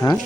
হ্যাঁ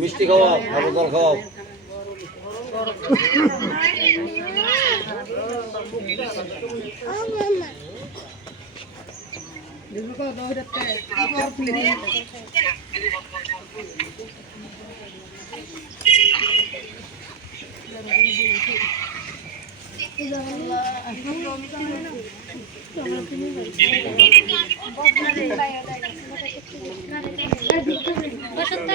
মিষ্টি খাওয়াও ভালো জল খাওয়াও। Thank এ বসন্ত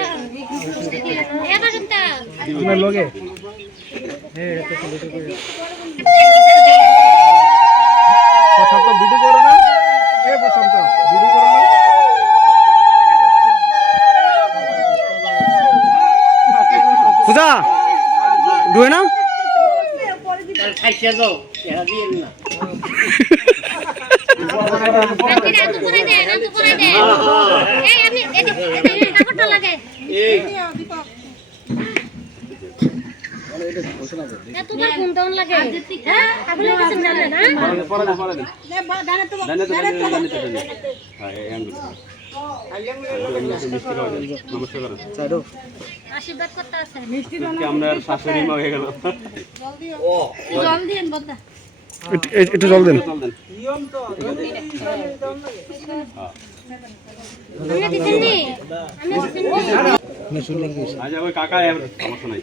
তোমার লগে? বসন্ত ভিডিও করো না। এ বসন্ত ভিডিও করো না। পূজা ডুয়ে না? হ্যাঁ না জানে তো হ্যাঁ মিষ্টি খাওয়া যাবে। নমস্কার আশীর্বাদ করতে আছে। আজকে আমরা শাশুড়ি মা হয়ে গেল। ও জল দিন বদা একটু জল দেন চল দেন। আমি দিছেন নি আমি দিছেন নি আজ ওই কাকা এর সমস্যা নাই।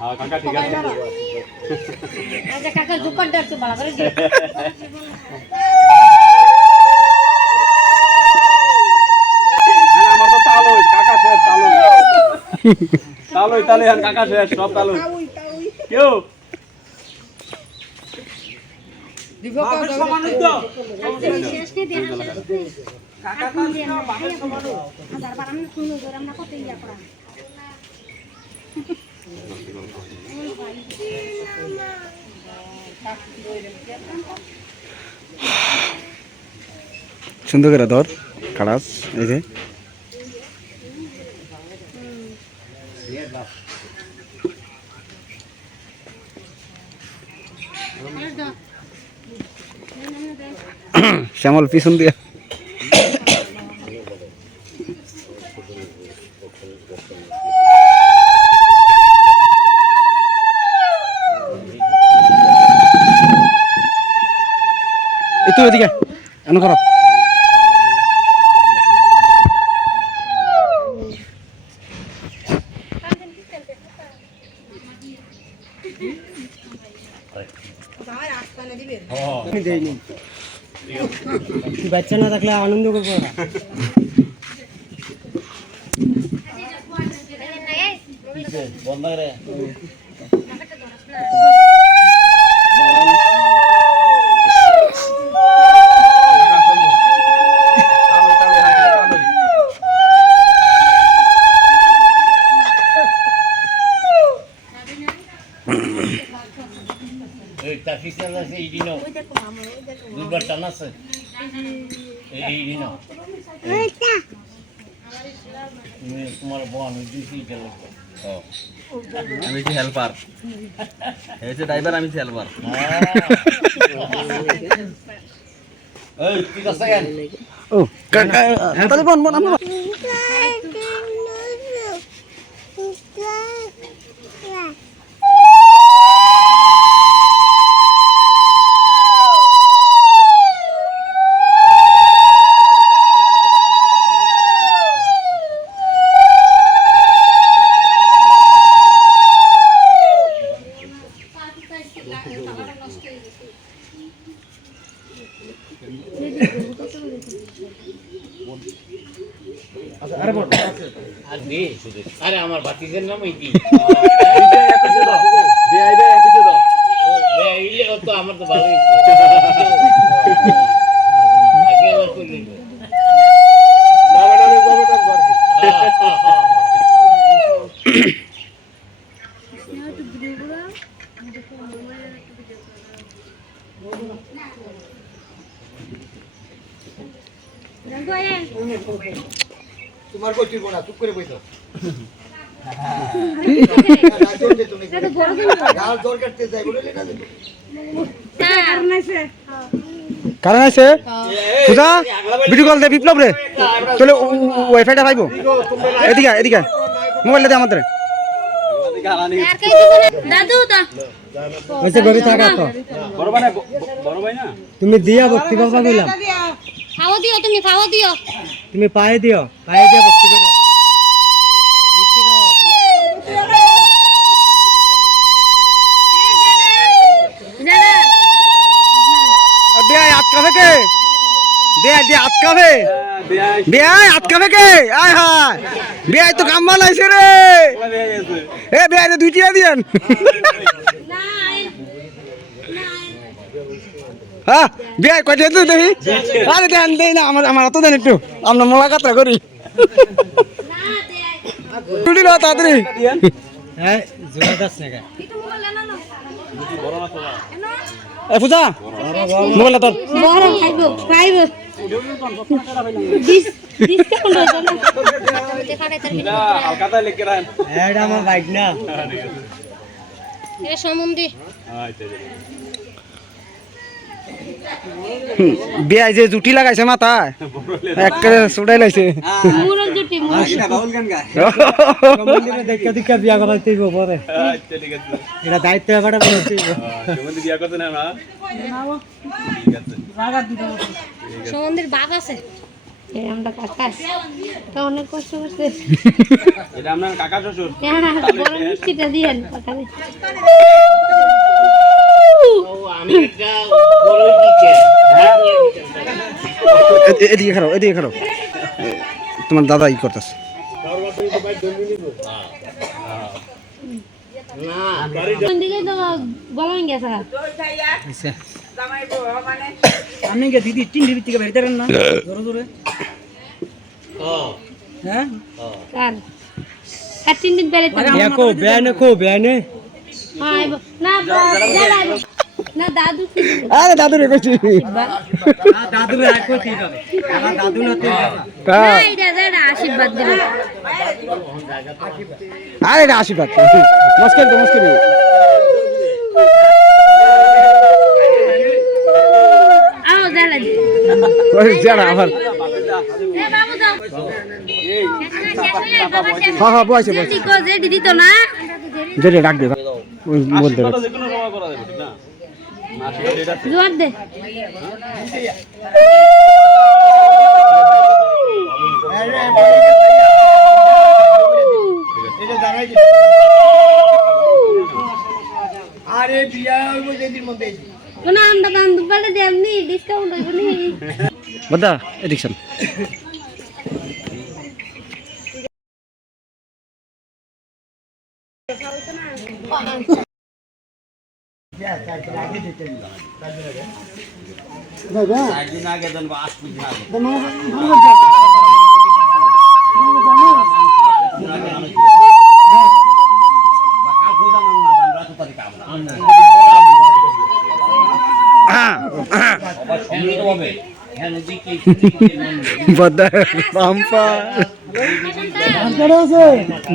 হ্যাঁ কাকা ঠিক আছে। আচ্ছা কাকা জুকনটা একটু ভালো করে তালই তালে আর কাকা শেষ সব তালই কেউ? ইয়া সুন্দর করে ধর কাড়াস এই যে। শ্যামল পিছন দিয়ে একটু এদিকে এন খারাপ বাচ্চা না থাকলে আনন্দ করব বন্ধ করে তালই তালই হ্যাঁ তালই এই ট্রাফিক জ্যাম আছে এই দিনও দুবার টান আছে? এই দিনও তুমি তোমার বোন দিছি গেল। আমি কি হেল্পার হয়েছে ড্রাইভার আমি হেল্পার এই ঠিক আছে ও কাকা তাহলে বন বন। আর আমার বাতিজের নাম এই দি বিয়াই কিছু দাও ও বেইলে তো আমার তো ভালো আবার করলি তোমার কই তুই না? চুপ করে বইতো কারণ আছে পূজা ভিডিও কল দে বিপ্লব রে। তাহলে ওয়াইফাইটা পাইবো। এদিকে এদিকে মোবাইলটা দে আমাদের। তুমি দিয়া ভক্তি করবা কইলাম খাওয়া দিও তুমি খাওয়া দিও। তুমি পায়ে দিও পায়ে দিয়া ভক্তি করো। আটকাবে কে বিয়াই দিয়ে আটকাবে বিয়াই বিয়াই আটকাবে কে আয় হায়। বিয়াই তো কাম বানাইছে রে। এ বিয়াই রে দুইটিয়া দিয়েন। না হ্যাঁ বিয়াই কয়টা তুই দেখি আরে দেন দেই না আমার আমার অত দেন একটু। আমরা মোলাকাতটা করি। টুটি লো তাড়াতাড়ি। হ্যাঁ জোড়া দাস না মোবাইল এ পূজা তোর বড় খাইবো খাইবো সম্বন্ধে আচ্ছা। বিয়াই যে জুটি লাগাইছে মাথায় একটা সুটাই লাইছে। আচ্ছা বাঘ আছে। আমরা কাকা তো অনেক কষ্ট করছে। এটা আপনার কাকা শ্বশুর। হ্যাঁ বড় মিষ্টিটা দিয়েন কাকারে ও আমি একটা বড় দিকে হ্যাঁ এদিকে খারাপ এদিকে খারাপ তোমার দাদা ই করতেছে। আমি কে দিদি তিন দিদি থেকে বেরিয়ে না? জোরে জোরে। হ্যাঁ? তিন দিন তো দেখো বেয়ানে কো বেয়ানে। হ্যাঁ আইবো। না। না দাদু আরে দাদু রে কইছি। দাদু রে কই তুই যাবে আমার দাদু না না আশীর্বাদ দিবে আরে এটা আশীর্বাদ নমস্কার নমস্কার আও দাদা দি। ওই হয়ে হ্যাঁ দিদি তো না। যেটা ডাক দে ওই বলতে আশীর্বাদও যে কোনো সময় করা যাবে ঠিক না জোর দে। আরে বিয়া হইব যেদিন মধ্যে। কোন আমরা দান দুপালে দেমনি ডিসকাউন্ট হইব নি। বদা এদিক শোন একদিন আগে দেন বা আট দিন আগে বা কাল খোঁজা নাম না দান রাত তারিখ আমরা হবে হ্যাঁ দিকে বদা পাম্পা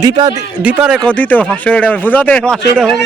দীপা দীপা রে কদি তো পাঁচশো টাকা বুঝাতে টাকা হবে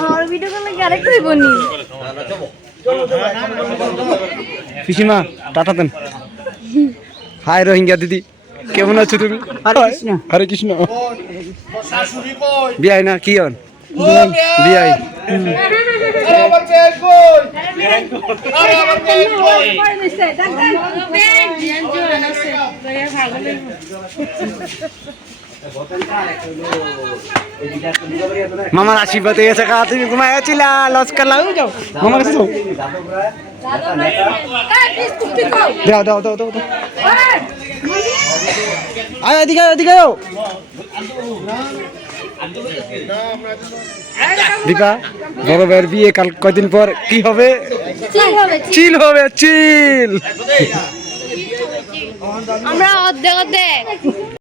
আমার ভিডিও আরেকটু হইব নি? পিসিমা টাটা দেন। হাই রোহিঙ্গা দিদি কেমন আছো তুমি? হরে কৃষ্ণ। বিয়াই না কি হন? বিয়াই। মামার আশীর্বাদ গেছে কা তুমি ঘুমায় আছিলা লস্কার লাগু যাও মামার কাছে যাও দাও দাও দাও দাও দাও। আয় এদিকে এদিকে আয়। দীপা বড় ভাইয়ের বিয়ে কাল কয়দিন পর? কি হবে? চিল হবে চিল। আমরা অর্ধেক অর্ধেক।